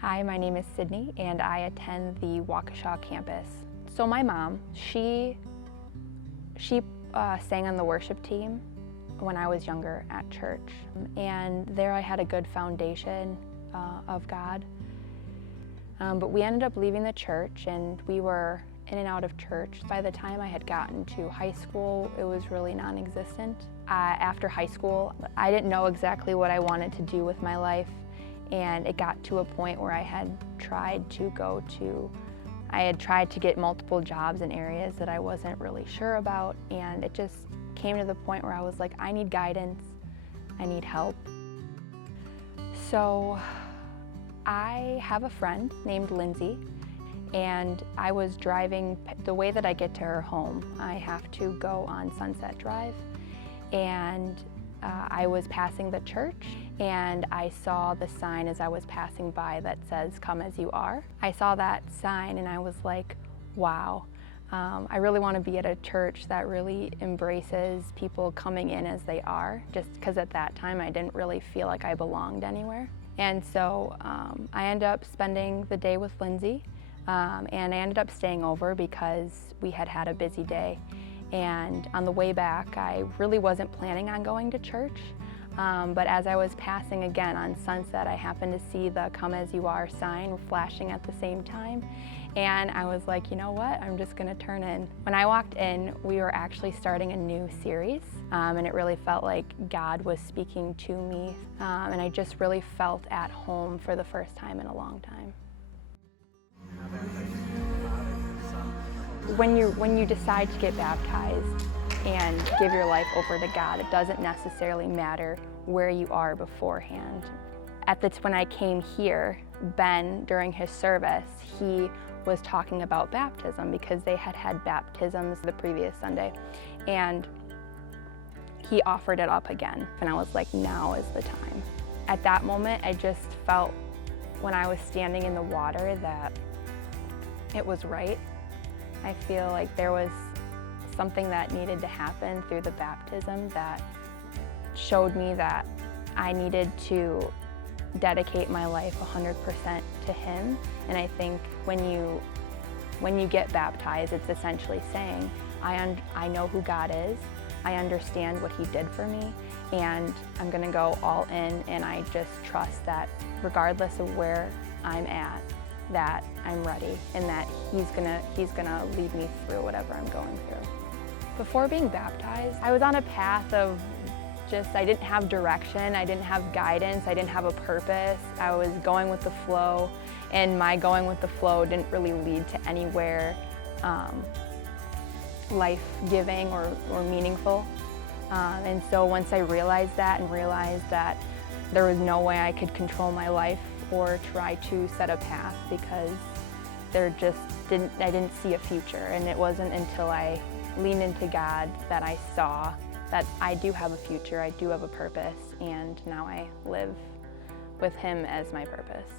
Hi, my name is Sydney and I attend the Waukesha campus. So my mom, she sang on the worship team when I was younger at church. And there I had a good foundation of God. But we ended up leaving the church and we were in and out of church. By the time I had gotten to high school, it was really non-existent. After high school, I didn't know exactly what I wanted to do with my life. And it got to a point where I had tried to get multiple jobs in areas that I wasn't really sure about, and it just came to the point where I was like, I need guidance, I need help. So I have a friend named Lindsay, and I was driving. The way that I get to her home, I have to go on Sunset Drive, and I was passing the church and I saw the sign as I was passing by that says, "Come as you are." I saw that sign and I was like, wow, I really want to be at a church that really embraces people coming in as they are, just because at that time I didn't really feel like I belonged anywhere. And so I ended up spending the day with Lindsay, and I ended up staying over because we had had a busy day. And on the way back, I really wasn't planning on going to church, but as I was passing again on Sunset, I happened to see the "Come as you are" sign flashing at the same time, and I was like, you know what, I'm just gonna turn in. When I walked in, we were actually starting a new series, and it really felt like God was speaking to me, and I just really felt at home for the first time in a long time. When you decide to get baptized and give your life over to God, it doesn't necessarily matter where you are beforehand. When I came here, Ben, during his service, he was talking about baptism because they had had baptisms the previous Sunday, and he offered it up again, and I was like, now is the time. At that moment, I just felt, when I was standing in the water, that it was right. I feel like there was something that needed to happen through the baptism that showed me that I needed to dedicate my life 100% to Him. And I think when you get baptized, it's essentially saying, I know who God is, I understand what He did for me, and I'm gonna go all in, and I just trust that regardless of where I'm at, that I'm ready and that he's gonna lead me through whatever I'm going through. Before being baptized, I was on a path of I didn't have direction, I didn't have guidance, I didn't have a purpose. I was going with the flow, and my going with the flow didn't really lead to anywhere life-giving or meaningful. And so once I realized that and realized that there was no way I could control my life or try to set a path, because I didn't see a future. And it wasn't until I leaned into God that I saw that I do have a future, I do have a purpose, and now I live with Him as my purpose.